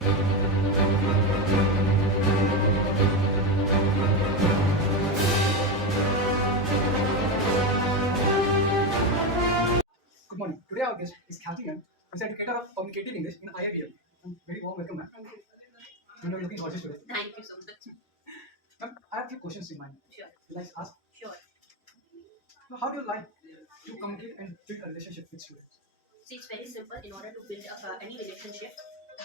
Good morning. Today our guest is Kathy Ma'am, who is educator of communicative English in IIBM. Very warm welcome, ma'am. Thank you. I'm looking gorgeous today. Thank you so much. Ma'am, I have a few questions in mind. Sure. Would you like to ask? Sure. Now, how do you like to communicate and build a relationship with students? See, it's very simple. In order to build any relationship,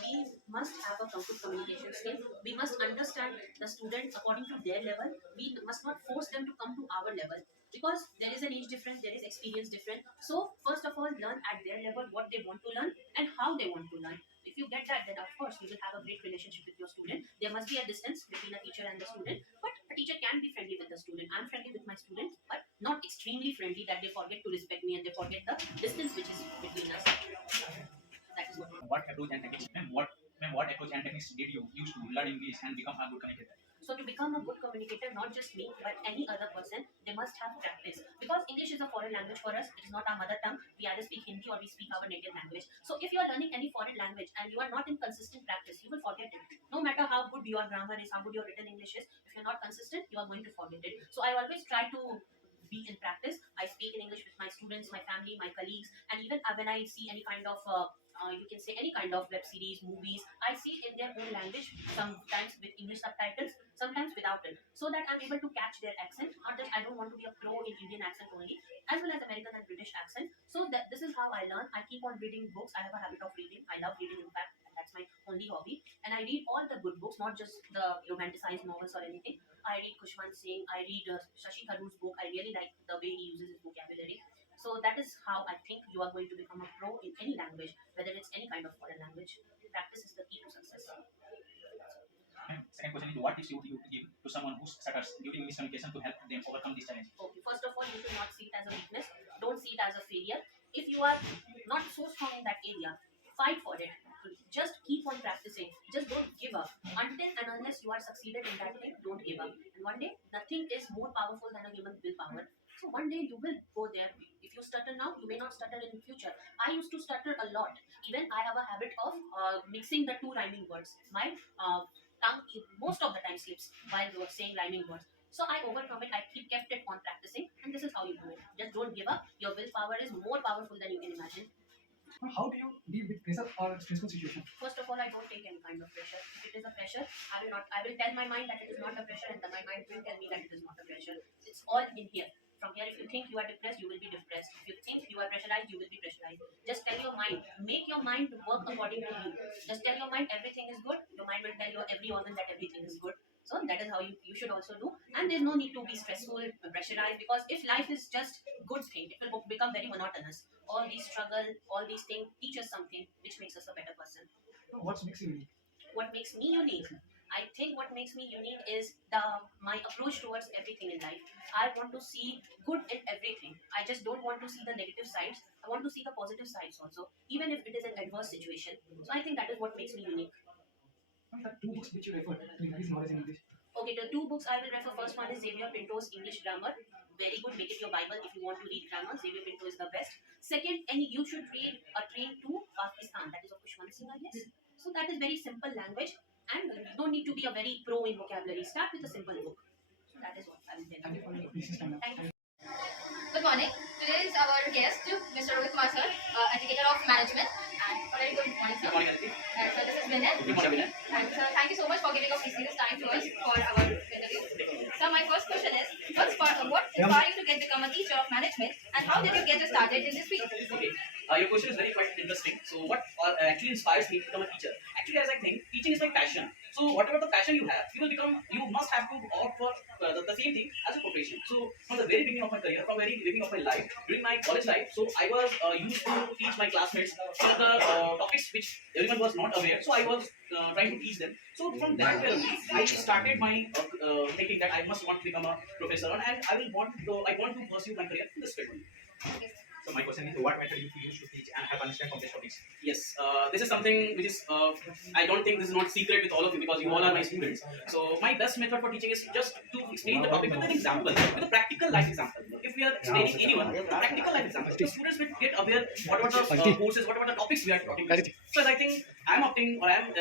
we must have a good communication skill. We must understand the student according to their level. We must not force them to come to our level because there is an age difference, there is experience difference. So, first of all, learn at their level what they want to learn and how they want to learn. If you get that, then of course you will have a great relationship with your student. There must be a distance between a teacher and the student, but a teacher can be friendly with the student. I'm friendly with my students, but not extremely friendly that they forget to respect me and they forget the distance which is between us. That is what approach and techniques and what approach and techniques did you use to learn English and become a good communicator? So to become a good communicator, not just me, but any other person, they must have practice. Because English is a foreign language for us. It is not our mother tongue. We either speak Hindi or we speak our native language. So if you are learning any foreign language and you are not in consistent practice, you will forget it. No matter how good your grammar is, how good your written English is, if you're not consistent, you are going to forget it. So I always try to be in practice. I speak in English with my students, my family, my colleagues, and even when I see any kind of you can say any kind of web series, movies, I see it in their own language, sometimes with English subtitles, sometimes without it, so that I'm able to catch their accent. Not that I don't want to be a pro in Indian accent only, as well as American and British accent. So that this is how I learn. I keep on reading books. I have a habit of reading. I love reading, in fact, and that's my only hobby. And I read all the good books, not just the romanticized novels or anything. I read Kushwan Singh. I read Shashi Tharoor's book. I really like the way he uses his vocabulary. So that is how I think you are going to become a pro in any language, whether it's any kind of foreign language. Practice is the key to success. And second question is, what tips you would give to someone who stutters during miscommunication to help them overcome this challenge? Okay, first of all, you should not see it as a weakness. Don't see it as a failure. If you are not so strong in that area, fight for it. Just keep on practicing. Just don't give up. Until and unless you are succeeded in that thing, don't give up. And one day, nothing is more powerful than a human willpower. So one day you will go there. If you stutter now, you may not stutter in the future. I used to stutter a lot. Even I have a habit of mixing the two rhyming words. My tongue most of the time slips while you are saying rhyming words. So I overcome it. I kept it on practicing, and this is how you do it. Just don't give up. Your willpower is more powerful than you can imagine. Now, how do you deal with pressure or stressful situation? First of all, I don't take any kind of pressure. If it is a pressure, I will not. I will tell my mind that it is not a pressure, and then my mind will tell me that it is not a pressure. It's all in here. From here, if you think you are depressed, you will be depressed. If you think you are pressurized, you will be pressurized. Just tell your mind. Make your mind work according to you. Just tell your mind everything is good. Your mind will tell your every organ that everything is good. So that is how you should also do. And there's no need to be stressful, pressurized, because if life is just good thing, it will become very monotonous. All these struggle, all these things teach us something which makes us a better person. Now, what makes you unique? What makes me unique? I think what makes me unique is my approach towards everything in life. I want to see good in everything. I just don't want to see the negative sides. I want to see the positive sides also, even if it is an adverse situation. So I think that is what makes me unique. Now, the two books which you refer to increase knowledge in English. Okay, the two books I will refer. First one is Xavier Pinto's English Grammar. Very good. Make it your Bible if you want to read grammar. Xavier Pinto is the best. Second, and you should read A Train to Pakistan. That is of Kushwan Singh, I guess. So that is very simple language, and you don't need to be a very pro in vocabulary. Start with a simple book. So that is what I will tell Thank you. you for your precious time. Thank you. Good morning. Today is our guest, Mr. Vivek Kumar, sir, educator of management. And a very good morning, sir. Good morning, Aditi. So this is Vinay. Good morning, Vinay. And sir, thank you so much for giving up precious time to us for our interview. So my first question is, what inspired you to become a teacher of management, and how did you get started in this field? Okay. Your question is very quite interesting. So what actually inspires me to become a teacher? Actually, as I think, teaching is my passion. So whatever the passion you have, you must have to opt for the same thing as a profession. So from the very beginning of my career, from the very beginning of my life, during my college life, so I was used to teach my classmates the topics which everyone was not aware. So I was trying to teach them. So from that I started my thinking that I must want to become a professor, and I want to pursue my career in this field. Okay. So my question is, what method you use to teach and help understand complex topics? Yes, this is something which is, I don't think this is not secret with all of you because you all are my students. So my best method for teaching is just to explain the topic with an example, with a practical life example. If we are explaining anyone, practical life example, the students will get aware what are the courses, what are the topics we are talking about. So as I think I'm opting or I'm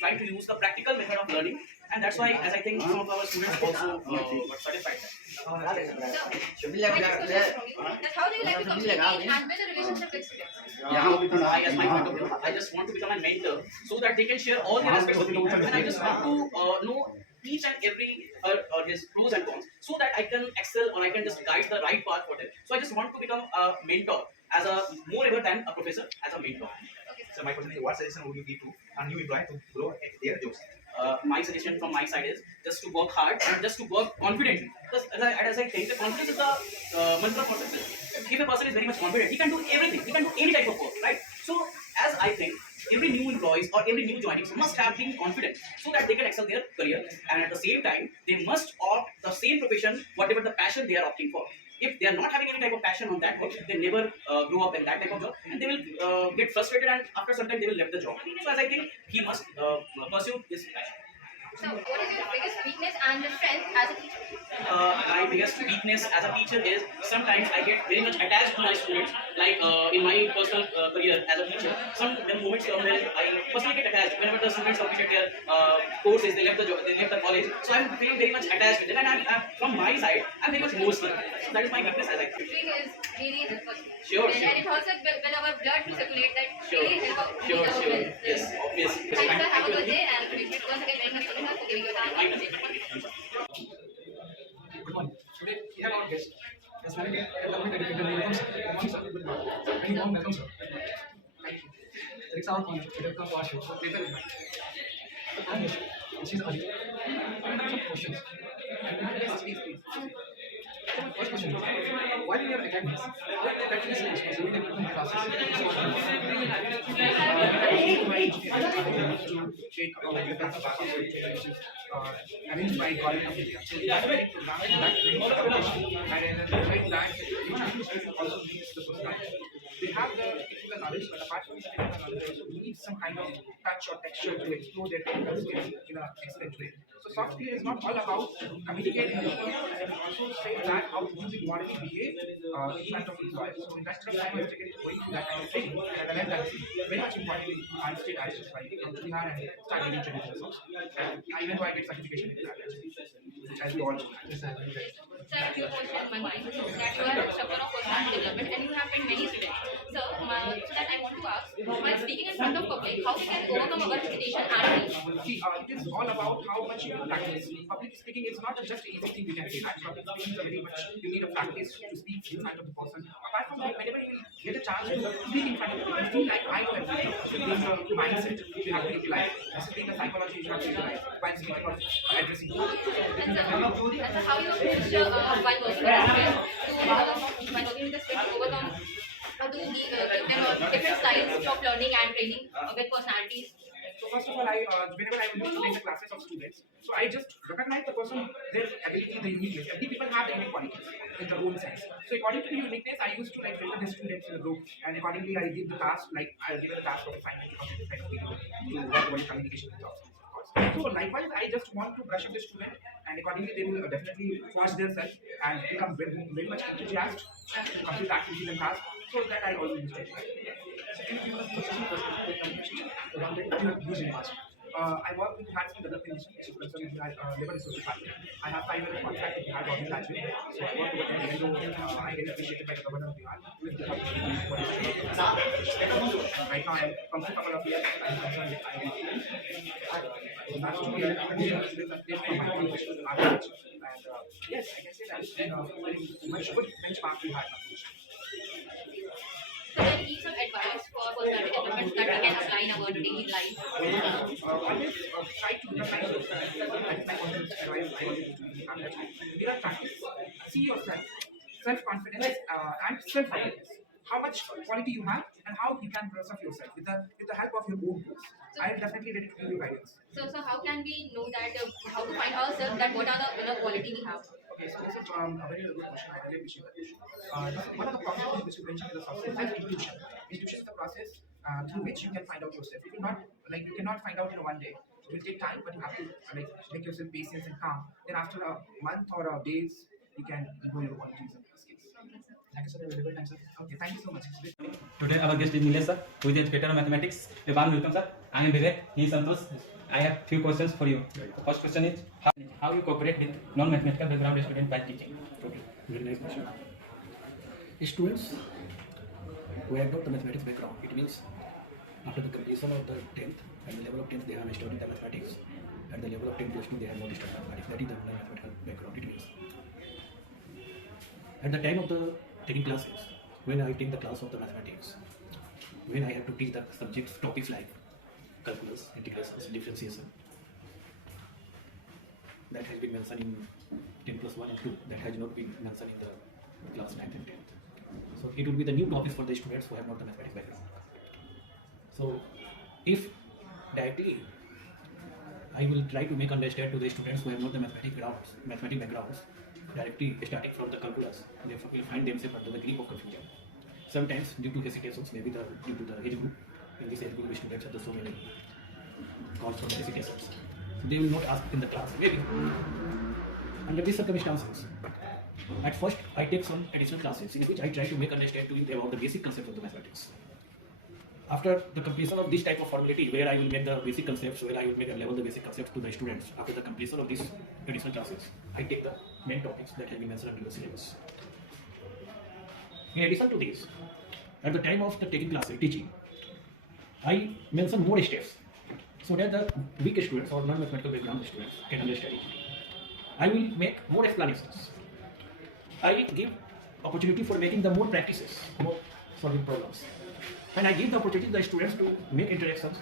trying to use the practical method of learning, and that's why as I think some of our students also got satisfied. So, my next question is from you, that how do you like to communicate and build a relationship with students? As my point of view, I just want to become a mentor so that they can share all their aspects with me, and I just want to know each and every his pros and cons so that I can excel or I can just guide the right path for them. So I just want to become a mentor as a moreover than a professor, as a mentor. So my question is, what suggestion would you give to a new employee to grow at their jobs? My suggestion from my side is just to work hard and just to work confidently. Because as I think, the confidence is the mantra for success. If a person is very much confident, he can do everything. He can do any type of work, right? So as I think, every new employees or every new joinees must have been confident so that they can excel their career, and at the same time, they must opt the same profession, whatever the passion they are opting for. If they are not having any type of passion on that work, they never grow up in that type of job, and they will get frustrated, and after some time they will leave the job. So as I think, he must pursue this passion. So, what is your biggest weakness and your strength as a teacher? My biggest weakness as a teacher is sometimes I get very much attached to my students. Like in my personal career as a teacher, some moments come when I personally get attached. Whenever the students completed their courses, they left the job, they left the college. So I'm feeling very much attached with them, and I'm from my side, I'm very much emotional. So that is my weakness as I think. Teaching is really helpful. Sure, And it also will our blood to circulate that really help our Sure. health. Yes, obvious. Thanks, sir. Have a good day, and once again, very much for giving your time. Good morning. Today we have our guest, the Managing Government Educator Nirupam Thakur. Good morning, sir. Good morning. Very warm welcome, sir. Thank you. It's our honor to welcome to our show. So pleasure is mine. I'm Yashu, and she's Aditi. I have some questions. And we have guests, please. So my first question is, while in your academics, what practice skills was doing in different classes? Arranged by Government of India. So that program that brings competition and like that also needs the personality. They have the technical knowledge, but apart from the technical knowledge, they also need some kind of touch or texture to explore their technical skills in an excellent way. So soft skill is not all about communicating with people, and also say that how music models behave in front of employers. So in that time I was taken going through that kind of thing, and I realized that it's very much important in unstable attitudes like come to Bihar and start getting traditional results. And even though I get certification in that, which as we all do. So I have a few questions in my mind that you are a instructor of personality development and you have trained many students. So that I want to ask, while speaking in front of public, how we can overcome our hesitation and fear? See, it is all about how much you practice. Public speaking is not just an easy thing you can say. Right? Public speaking is a very much, you need a practice to speak in front of the person. Apart from that, whenever you get a chance to speak in front of people, you feel like I know everything. There's a mindset you have to utilize. This is the psychology you have to utilize while speaking or addressing people. And so how you approach while working with students while working with the students to overcome to give them different styles of learning and training with personalities. So first of all, whenever I was in the classes of students, so I just recognize the person, their ability, the uniqueness. Every people have their unique qualities in their own sense. So according to the uniqueness, I used to filter the students in a group, and accordingly I give the task, I give the task of assignment to complete this kind of video to work on communication with jobs. So likewise, I just want to brush up the student, and accordingly they will definitely force themselves and become very much enthusiastic to complete the activities and tasks. So that I always use. Second, you have successful communication around it you have used in the past. I work with Hats and Development Mission, which is concerned with labor resource department. I have 5 years contract with Bihar government graduate, so I work over there, even though I get appreciated by the governor of Bihar with the opportunity for this. Right now, from a couple of years, I'm concerned with IIBM. Last 2 years, I'm with a from my professional architect, and yes, I can say that it's been a very much good benchmark we had. So can you give some advice for personality development that we can apply in our daily life? Always try to recognize yourself. That is my constant advice I always do. Be a practice. See yourself, self-confidence and self-confidence. How much quality you have and how you can brush up yourself with the help of your own tools. I am definitely ready to give you guidance. So how can we know that how to find ourselves that what are the quality we have? Okay, so this is a very good question. I really appreciate that question. One of the processes which you mentioned in the software is intuition. Intuition is the process through which you can find out yourself. You cannot you cannot find out in one day. It will take time, but you have to make yourself patient and calm. Then after a month or days, you can go your qualities in this case. Thank you, sir. Available time, sir. Okay, thank you so much. Today our guest is Nilesh sir, who is educator of mathematics. A warm welcome, sir. I am Vivek. He is Santosh. I have few questions for you. The first question is how you cooperate with non-mathematical background students while teaching. Okay, very nice question. Students who have not the mathematics background, it means after the completion of the 10th, at the level of 10th they have studied the mathematics, at the level of 10th plus 2 they have not studied mathematics, that is the mathematical background it means. At the time of the taking classes, when I take the class of the mathematics, when I have to teach the subjects, topics like calculus, integrations, differentiation, that has been mentioned in 10 plus 1 and 2, that has not been mentioned in the class 9th and 10th. So it will be the new topics for the students who have not the mathematics background. So if directly I will try to make understand to the students who have not the mathematics backgrounds, directly starting from the calculus, they will find themselves under the grip of confusion. Sometimes due to hesitations, maybe due to the age group, in this age group students have so many calls for hesitations. So they will not ask in the class, maybe. Under these circumstances, at first I take some additional classes in which I try to make understand to you about the basic concepts of the mathematics. After the completion of this type of formality, where I will make the basic concepts, where I will make a level the basic concepts to the students, after the completion of these additional classes, I take the main topics that have been mentioned under the syllabus. In addition to this, at the time of the taking classes, teaching, I mention more steps so that the weak students or non-mathematical background students can understand it. I will make more explanations. I give opportunity for making the more practices, more solving problems. And I give the opportunity to the students to make interactions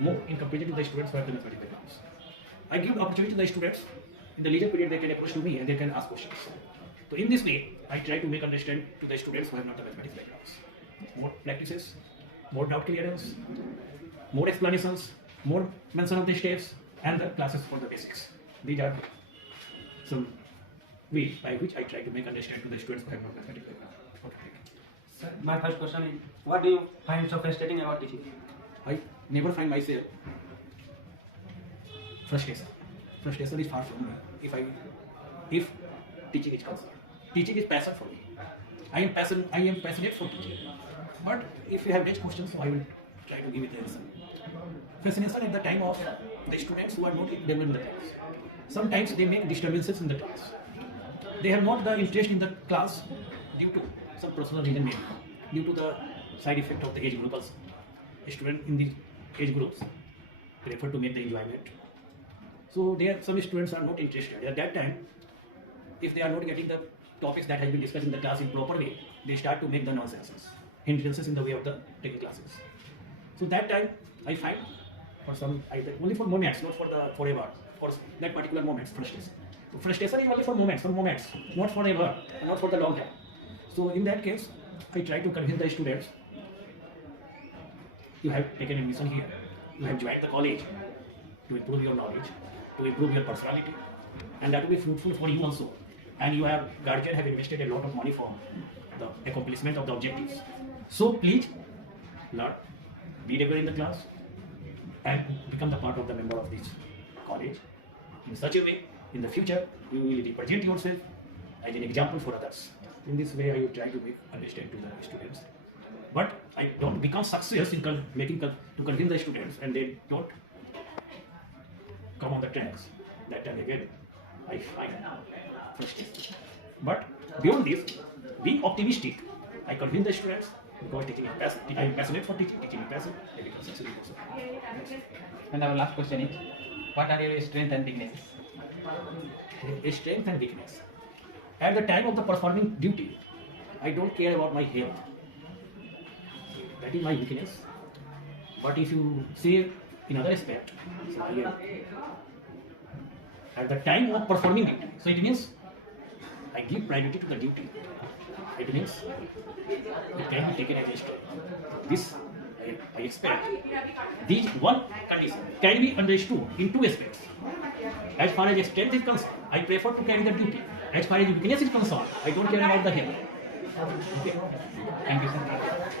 more in comparison to the students who have the mathematical backgrounds. I give the opportunity to the students in the leisure period they can approach to me and they can ask questions. So in this way, I try to make understand to the students who have not the mathematics backgrounds. More practices, more doubt clearance, more explanations, more mention of the steps, and the classes for the basics. These are some ways by which I try to make understand to the students who have not mathematics background. Okay. Sir, my first question is what do you find so frustrating about teaching? I never find myself frustration. Frustration is far from me. If teaching is concerned, teaching is passion for me. I am passionate for teaching. But if you have next questions, so I will try to give it the answer. Fascination at the time of the students who are not involved in the class. Sometimes they make disturbances in the class. They have not the interest in the class due to some personal reason, maybe due to the side effect of the age group also. Students in these age groups prefer to make the enjoyment. So some students are not interested. At that time, if they are not getting the topics that has been discussed in the class in proper way, they start to make the nonsenses, hindrances in the way of the taking classes. So that time, I find only for moments, not for the forever, for that particular moment, frustration. So frustration is only for moments, not forever, not for the long time. So in that case, I try to convince the students, you have taken admission here, you have joined the college to improve your knowledge, to improve your personality, and that will be fruitful for you also. And you have, guardian have invested a lot of money for the accomplishment of the objectives. So please learn, be regular in the class, and become the part of the member of this college. In such a way, in the future, you will represent yourself as an example for others. In this way, I will try to make understand to the students. But I don't become success in to convince the students, and they don't come on the tracks. That time again, I find frustration. But beyond this, being optimistic, I convince the students because teaching is passion. I am passionate for teaching is passion. I become successful. And our last question is what are your strengths and weaknesses? Strength and weakness. At the time of the performing duty, I don't care about my health. That is my weakness. But if you say in other aspect, so at the time of performing duty, so it means I give priority to the duty. It means it can be taken as a strength. This I expect. These one condition can be understood in two aspects. As far as strength is concerned, I prefer to carry the duty As far as weakness is concerned, I don't care about the health. Okay. Thank you, sir.